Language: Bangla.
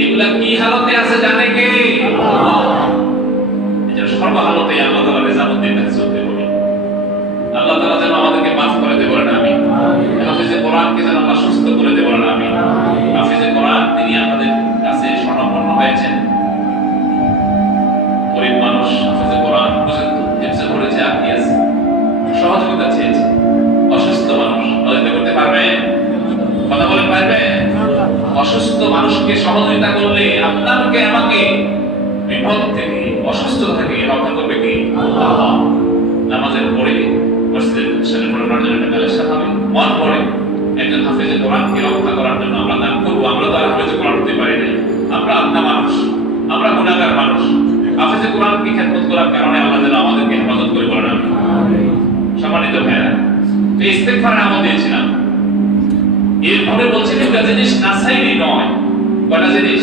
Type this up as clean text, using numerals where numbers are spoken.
এগুলা কি হালতে আছে জানে কে? আল্লাহ। এটা সর্ব হালতে আল্লাহ তাআলা রেজামতের কাছে চলতে বলি। আল্লাহ তাআলা যেন আমাদেরকে মাফ করে দেয় বলেন আমিন। হাফেজে কোরআনকে যেন আল্লাহ সুস্থ করে দেয় বলেন আমিন। হাফেজে কোরআন তিনি আমাদের কাছে স্বর্ণপন্ন হয়েছেন। গরিব মানুষ হাফেজে কোরআন পর্যন্ত হিফজ করেছে, আকিয়াছে, সহযোগিতা চেয়েছে। অসুস্থ মানুষ সহযোগিতা করতে পারবে? কথা বলেন পারবে? অসুস্থ মানুষকে সহযোগিতা করলে আপনাকে আমাকে বিপদ থেকে, অসুস্থতা থেকে রক্ষা করবে কি? আল্লাহ। নামাজের পরে মসজিদের সামনে পড়ানোর জন্য একটা ব্যবস্থা হবে। মন পড়ে একজন হাফেজে কোরআনকে রক্ষা করার জন্য আমরা দান করবো। আমরা তো আর হাফেজে কোরআন হতে পারি না, আমরা আত্মা মানুষ, আমরা গুনাহগার মানুষ। হাফেজে কোরআনকে খেদমত করার কারণে আল্লাহ যেন আমাদেরকে হেফাজত করে বলেন আমিন। সম্মানিত ভাইরা, তো ইস্তেগফারের আমল দিয়েছিলাম। এরপরে বলছি দুটা জিনিস না চাইলেই নয়। কয়টা জিনিস?